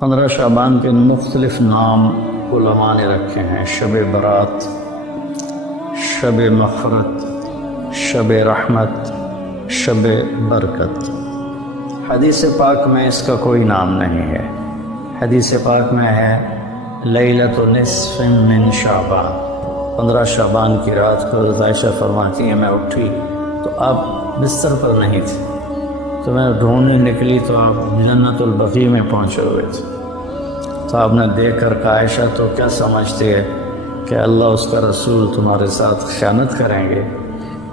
15 شعبان کے مختلف نام علماء نے رکھے ہیں: شب برات، شب مغفرت، شب رحمت، شب برکت۔ حدیث پاک میں اس کا کوئی نام نہیں ہے۔ حدیث پاک میں ہے لیلۃ نصف من شعبان، 15 شعبان کی رات کو حضرت عائشہ فرماتی ہیں میں اٹھی تو آپ بستر پر نہیں تھے، تو میں ڈھونڈنے نکلی تو آپ جنت البقیع میں پہنچے ہوئے تھے۔ تو آپ نے دیکھ کر کہا عائشہ تو کیا سمجھتے ہے کہ اللہ اس کا رسول تمہارے ساتھ خیانت کریں گے؟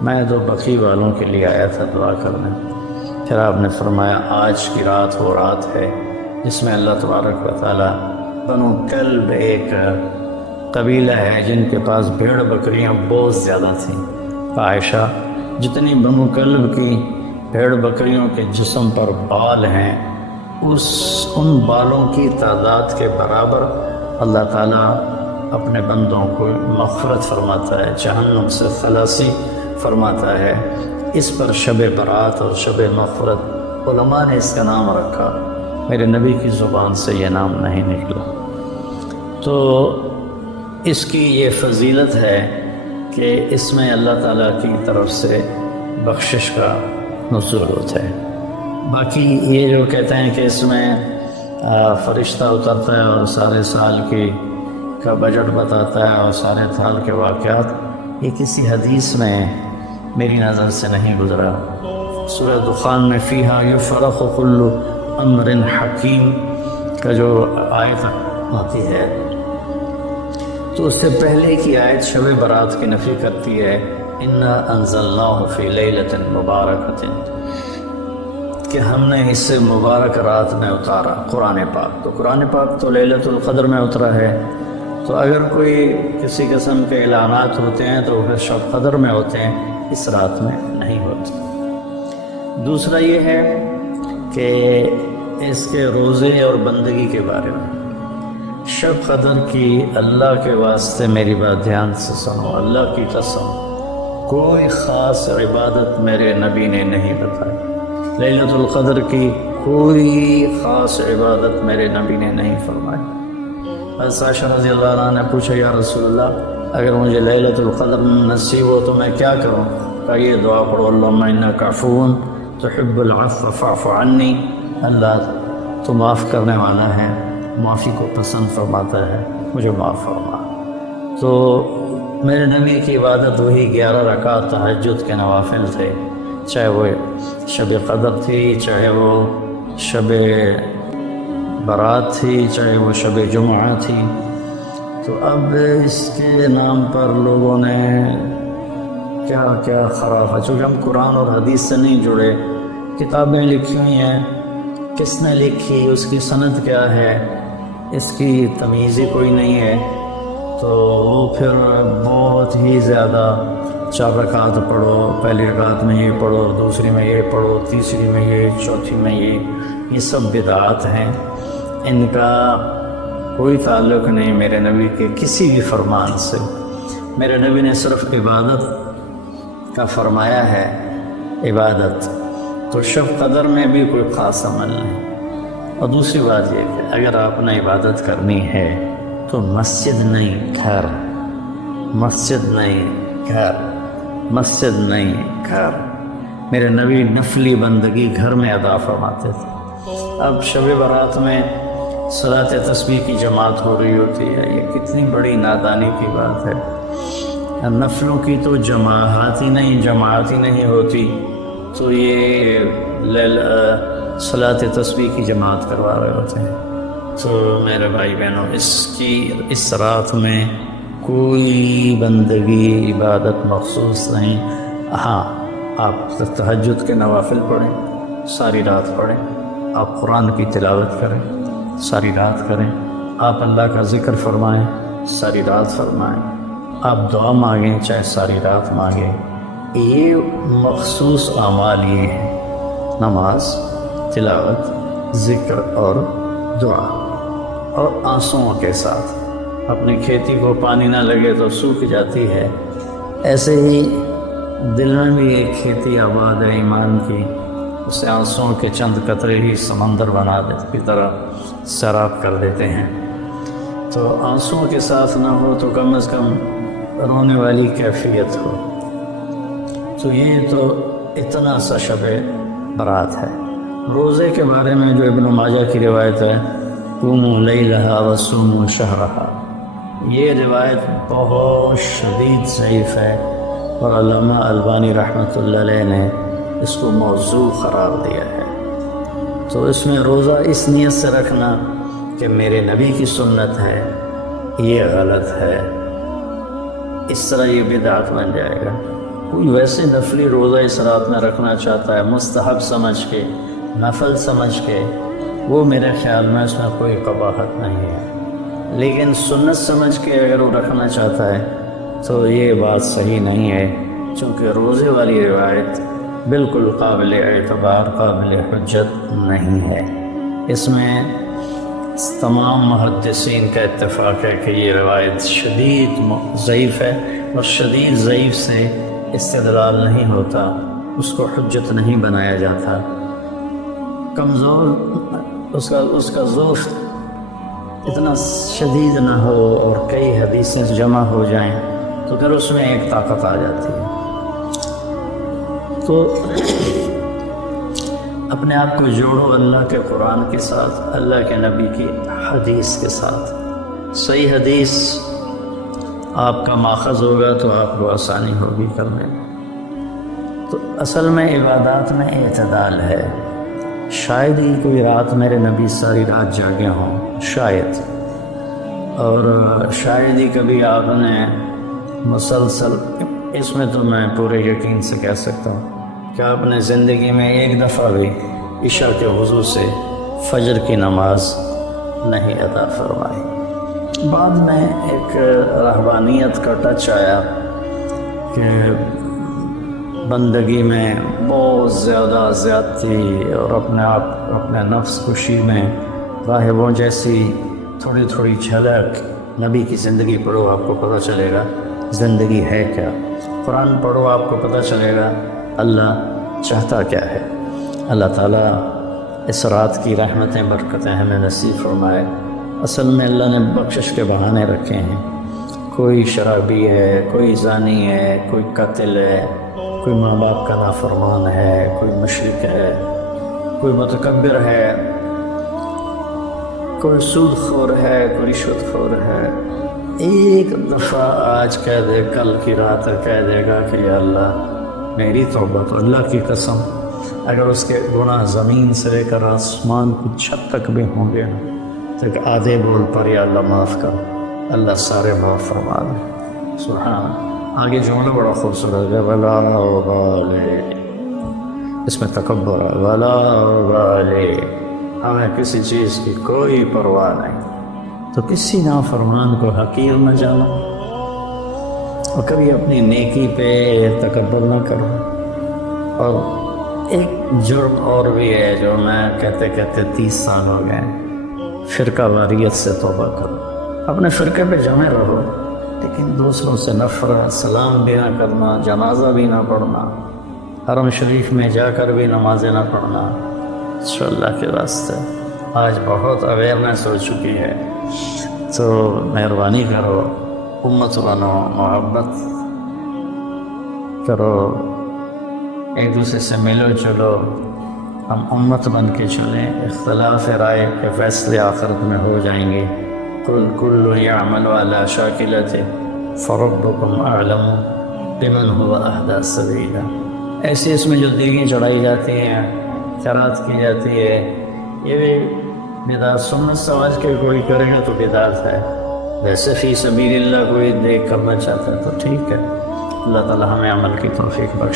میں تو بقیع والوں کے لیے آیا تھا دعا کرنے۔ پھر آپ نے فرمایا آج کی رات وہ رات ہے جس میں اللہ تبارک و تعالیٰ بنو کلب ایک قبیلہ ہے جن کے پاس بھیڑ بکریاں بہت زیادہ تھیں۔ عائشہ جتنی بنو کلب کی بھیڑ بکریوں کے جسم پر بال ہیں ان بالوں کی تعداد کے برابر اللہ تعالیٰ اپنے بندوں کو مغفرت فرماتا ہے، جہنم سے خلاصی فرماتا ہے۔ اس پر شب برات اور شب مغفرت علماء نے اس کا نام رکھا، میرے نبی کی زبان سے یہ نام نہیں نکلا۔ تو اس کی یہ فضیلت ہے کہ اس میں اللہ تعالیٰ کی طرف سے بخشش کا نزول ہوتا ہے۔ باقی یہ جو کہتے ہیں کہ اس میں فرشتہ اترتا ہے اور سارے سال کا بجٹ بتاتا ہے اور سارے سال کے واقعات، یہ کسی حدیث میں میری نظر سے نہیں گزرا۔ سورہ دخان میں فیہا یفرق کل امر حکیم کا جو آیت آتی ہے تو اس سے پہلے کی آیت شب برات کی نفی کرتی ہے، انا انزلناہ فی لیلۃ مبارکۃ، کہ ہم نے اس سے مبارک رات میں اتارا قرآن پاک۔ تو قرآن پاک تو لیلۃ القدر میں اترا ہے، تو اگر کوئی کسی قسم کے اعلانات ہوتے ہیں تو وہ شب قدر میں ہوتے ہیں، اس رات میں نہیں ہوتے۔ دوسرا یہ ہے کہ اس کے روزے اور بندگی کے بارے میں، شب قدر کی اللہ کے واسطے میری بات دھیان سے سنو، اللہ کی قسم کوئی خاص عبادت میرے نبی نے نہیں بتائی۔ لیلۃ القدر کی کوئی خاص عبادت میرے نبی نے نہیں فرمائی۔ حضرت عائشہ رضی اللہ عنہ نے پوچھا یا رسول اللہ اگر مجھے لیلۃ القدر نصیب ہو تو میں کیا کروں؟ کہ یہ دعا پڑھو، اللہم انک عفو تحب العفو فاعف عنی، اللہ تو معاف کرنے والا ہے، معافی کو پسند فرماتا ہے، مجھے معاف فرما۔ تو میرے نبی کی عبادت وہی 11 رکعت تہجد کے نوافل تھے، چاہے وہ شب قدر تھی، چاہے وہ شب برات تھی، چاہے وہ شب جمعہ تھی۔ تو اب اس کے نام پر لوگوں نے کیا کیا خرافہ، چونکہ ہم قرآن اور حدیث سے نہیں جڑے، کتابیں لکھی ہوئی ہیں، کس نے لکھی، اس کی سند کیا ہے، اس کی تمیز ہی کوئی نہیں ہے، تو وہ پھر بہت ہی زیادہ 4 رکعت پڑھو، پہلی رکعت میں یہ پڑھو، دوسری میں یہ پڑھو، تیسری میں یہ، چوتھی میں یہ سب بدعات ہیں، ان کا کوئی تعلق نہیں میرے نبی کے کسی بھی فرمان سے۔ میرے نبی نے صرف عبادت کا فرمایا ہے، عبادت تو شب قدر میں بھی کوئی خاص عمل نہیں۔ اور دوسری بات یہ کہ اگر آپ نے عبادت کرنی ہے تو مسجد نہیں گھر، مسجد نہیں گھر، مسجد نہیں گھر۔ میرے نبی نفلی بندگی گھر میں ادا فرماتے تھے۔ اب شب برات میں صلاۃ تسبیح کی جماعت ہو رہی ہوتی ہے، یہ کتنی بڑی نادانی کی بات ہے۔ نفلوں کی تو جماعت ہی نہیں ہوتی، تو یہ صلاۃ تسبیح کی جماعت کروا رہے ہوتے ہیں۔ تو میرے بھائی بہنوں، اس رات میں کوئی بندگی عبادت مخصوص نہیں۔ ہاں، آپ تہجد کے نوافل پڑھیں، ساری رات پڑھیں، آپ قرآن کی تلاوت کریں، ساری رات کریں، آپ اللہ کا ذکر فرمائیں، ساری رات فرمائیں، آپ دعا مانگیں چاہے ساری رات مانگیں۔ یہ مخصوص اعمال یہ ہیں: نماز، تلاوت، ذکر اور دعا، اور آنسوؤں کے ساتھ۔ اپنی کھیتی کو پانی نہ لگے تو سوکھ جاتی ہے، ایسے ہی دل میں بھی ایک کھیتی آباد ہے ایمان کی، اسے آنسوؤں کے چند قطرے ہی سمندر بنا دیتے کی طرح سیراب کر دیتے ہیں۔ تو آنسوؤں کے ساتھ نہ ہو تو کم از کم رونے والی کیفیت ہو۔ تو یہ تو اتنا سا شب برات ہے۔ روزے کے بارے میں جو ابن ماجہ کی روایت ہے، قوموا لیلہا وصوموا شہرہا، یہ روایت بہت شدید ضعیف ہے، اور علامہ البانی رحمۃ اللہ علیہ نے اس کو موضوع قرار دیا ہے۔ تو اس میں روزہ اس نیت سے رکھنا کہ میرے نبی کی سنت ہے، یہ غلط ہے، اس طرح یہ بدعت بن جائے گا۔ کوئی ویسے نفلی روزہ اس رات میں رکھنا چاہتا ہے مستحب سمجھ کے، نفل سمجھ کے، وہ میرے خیال میں اس میں کوئی قباحت نہیں ہے، لیکن سنت سمجھ کے اگر وہ رکھنا چاہتا ہے تو یہ بات صحیح نہیں ہے، چونکہ روزے والی روایت بالکل قابل اعتبار، قابل حجت نہیں ہے۔ اس میں تمام محدثین کا اتفاق ہے کہ یہ روایت شدید ضعیف ہے، اور شدید ضعیف سے استدلال نہیں ہوتا، اس کو حجت نہیں بنایا جاتا۔ کمزور اس کا ضعف اتنا شدید نہ ہو اور کئی حدیثیں جمع ہو جائیں تو پھر اس میں ایک طاقت آ جاتی ہے۔ تو اپنے آپ کو جوڑو اللہ کے قرآن کے ساتھ، اللہ کے نبی کی حدیث کے ساتھ۔ صحیح حدیث آپ کا ماخذ ہوگا تو آپ کو آسانی ہوگی کرنے۔ تو اصل میں عبادات میں اعتدال ہے۔ شاید ہی کوئی رات میرے نبی ساری رات جاگے ہوں، شاید، اور شاید ہی کبھی آپ نے مسلسل، اس میں تو میں پورے یقین سے کہہ سکتا ہوں کہ آپ نے زندگی میں ایک دفعہ بھی عشاء کے وضو سے فجر کی نماز نہیں ادا فرمائی۔ بعد میں ایک رہبانیت کا ٹچ آیا کہ بندگی میں بہت زیادہ زیادتی اور اپنے نفس کشی میں راہبوں جیسی تھوڑی تھوڑی جھلک۔ نبی کی زندگی پڑھو آپ کو پتہ چلے گا زندگی ہے کیا، قرآن پڑھو آپ کو پتہ چلے گا اللہ چاہتا کیا ہے۔ اللہ تعالیٰ اس رات کی رحمتیں برکتیں ہمیں نصیب فرمائے۔ اصل میں اللہ نے بخشش کے بہانے رکھے ہیں، کوئی شرابی ہے، کوئی زانی ہے، کوئی قاتل ہے، کوئی ماں باپ کا نافرمان ہے، کوئی مشرک ہے، کوئی متکبر ہے، کوئی سود خور ہے، کوئی رشوت خور ہے۔ ایک دفعہ آج کہہ دے، کل کی رات کہہ دے گا کہ یا اللہ میری توبہ، تو اللہ کی قسم اگر اس کے گناہ زمین سے لے کر آسمان کی چھت تک بھی ہوں گے تو کہ آدھے بول پر یا اللہ معاف کر، اللہ سارے معاف فرما دے۔ سبحان۔ آگے جملہ بڑا خوبصورت ہے، ولا ابالی، اس میں تکبر ہے، ولا ابالی، ہمیں کسی چیز کی کوئی پرواہ نہیں۔ تو کسی نافرمان کو حقیر نہ جانو، اور کبھی اپنی نیکی پہ تکبر نہ کرو۔ اور ایک جرم اور بھی ہے جو میں کہتے 30 سال ہو گئے، فرقہ واریت سے توبہ کرو۔ اپنے فرقے پہ جمع رہو، لیکن دوسروں سے نفرت، سلام بھی نہ کرنا، جنازہ بھی نہ پڑھنا، حرم شریف میں جا کر بھی نمازیں نہ پڑھنا، انشاء اللہ کے واسطے۔ آج بہت اویئرنیس ہو چکی ہے، تو مہربانی کرو، امت بنو، محبت کرو، ایک دوسرے سے ملو جلو، ہم امت بن کے چلیں۔ اختلاف رائے کے فیصلے آخرت میں ہو جائیں گے۔ قل کل یعمل علی شاکلتہ فربکم اعلم بمن هو اہدی سبیلا۔ ایسے اس میں جو دیگیں چڑھائی جاتی ہیں، خیرات کی جاتی ہے، یہ بھی بدعت سنت سمجھ کے کوئی کرے گا تو بدعت ہے۔ ویسے فی سبیل اللہ کوئی دیکھ کرنا چاہتا ہے تو ٹھیک ہے، اللہ تعالی ہمیں عمل کی توفیق بخشے۔